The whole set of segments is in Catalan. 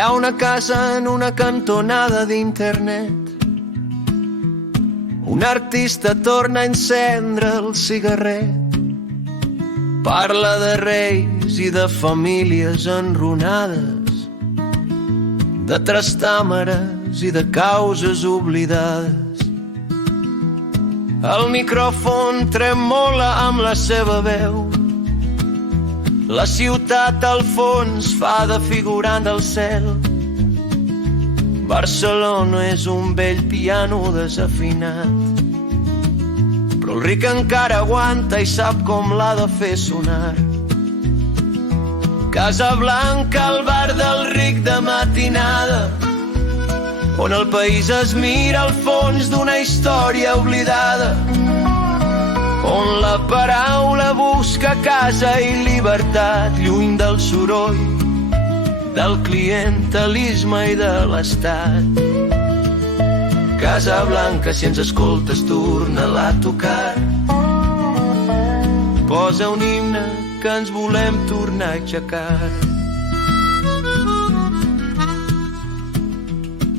ha una casa en una cantonada d'internet. Un artista torna a encendre el cigarret. Parla de reis i de famílies enrunades, de trastàmeres i de causes oblidades. El micròfon tremola amb la seva veu. La ciutat al fons fa de figurant del cel. Barcelona és un vell piano desafinat, però el ric encara aguanta i sap com l'ha de fer sonar. Casablanca, el bar del ric de matinada, on el país es mira al fons d'una història oblidada, on la paraula busca casa i llibertat, lluny del soroll, del clientelisme i de l'estat. Casablanca, si ens escoltes, torna-la a tocar. Posa un himne que ens volem tornar a aixecar.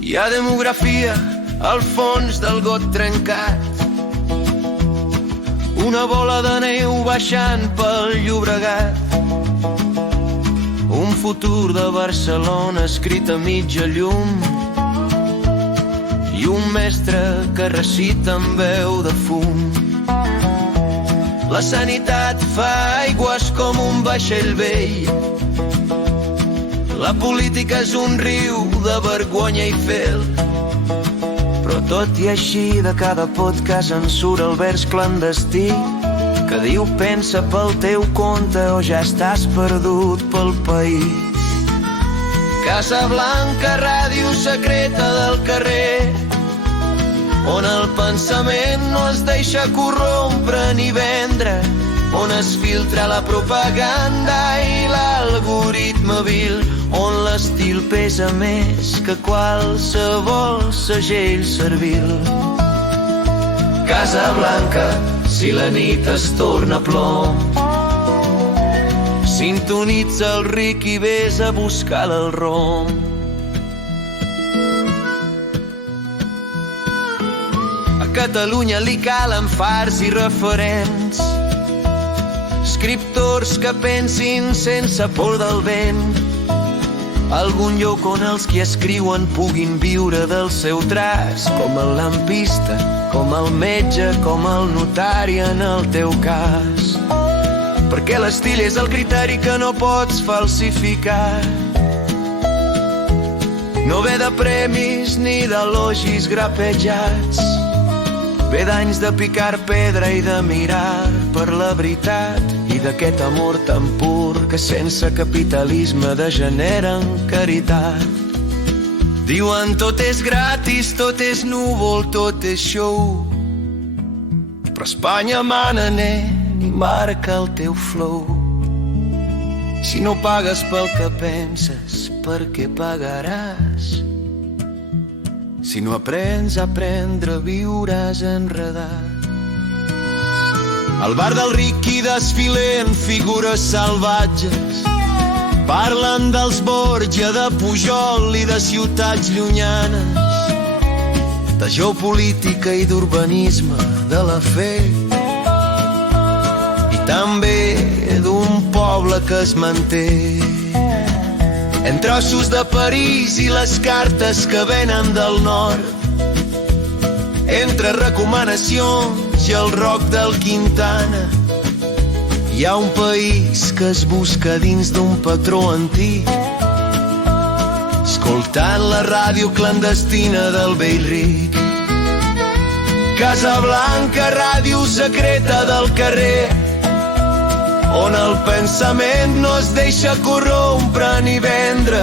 Hi ha demografia al fons del got trencat, una bola de neu baixant pel Llobregat, un futur de Barcelona escrit a mitja llum i un mestre que recita amb veu de fum. La sanitat fa aigües com un vaixell vell, la política és un riu de vergonya i fel. Però tot i així de cada podcast en surt el vers clandestí que diu pensa pel teu compte o ja estàs perdut pel país. Casablanca, ràdio secreta del carrer, on el pensament no es deixa corrompre ni vendre, on es filtra la propaganda i l'algoritme vil, on l'estil pesa més que qualsevol segell servil. Casablanca, si la nit es torna plom, sintonitza el ric i vés a buscar el rom. A Catalunya li calen fars i referents, escriptors que pensin sense por del vent, algun lloc on els qui escriuen puguin viure del seu traç, com el lampista, com el metge, com el notari en el teu cas. Perquè l'estil és el criteri que no pots falsificar. No ve de premis ni d'elogis grapejats, ve d'anys de picar pedra i de mirar per la veritat i d'aquest amor tan pur que sense capitalisme degenera en caritat. Diuen tot és gratis, tot és núvol, tot és show, però Espanya mana, nen, i marca el teu flow. Si no pagues pel que penses, per què pagaràs? Si no aprens a aprendre, viuràs enredat. Al bar del ric hi desfilen figures salvatges, parlen dels Borja, de Pujol i de ciutats llunyanes, de geopolítica i d'urbanisme, de la fe, i també d'un poble que es manté en trossos de París i les cartes que venen del nord, entre recomanacions i el rock del Quintana. Hi ha un país que es busca dins d'un patró antic, escoltant la ràdio clandestina del vell ric. Casablanca, ràdio secreta del carrer, on el pensament no es deixa corrompre ni vendre,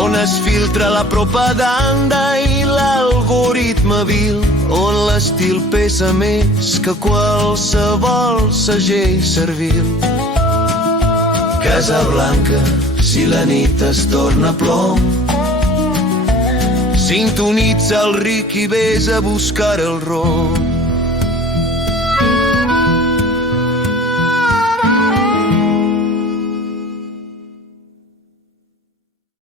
on es filtra la propaganda i l'algoritme vil, on l'estil pesa més que qualsevol segell servil. Casablanca, si la nit es torna plom, sintonitza el ric i vés a buscar el rom.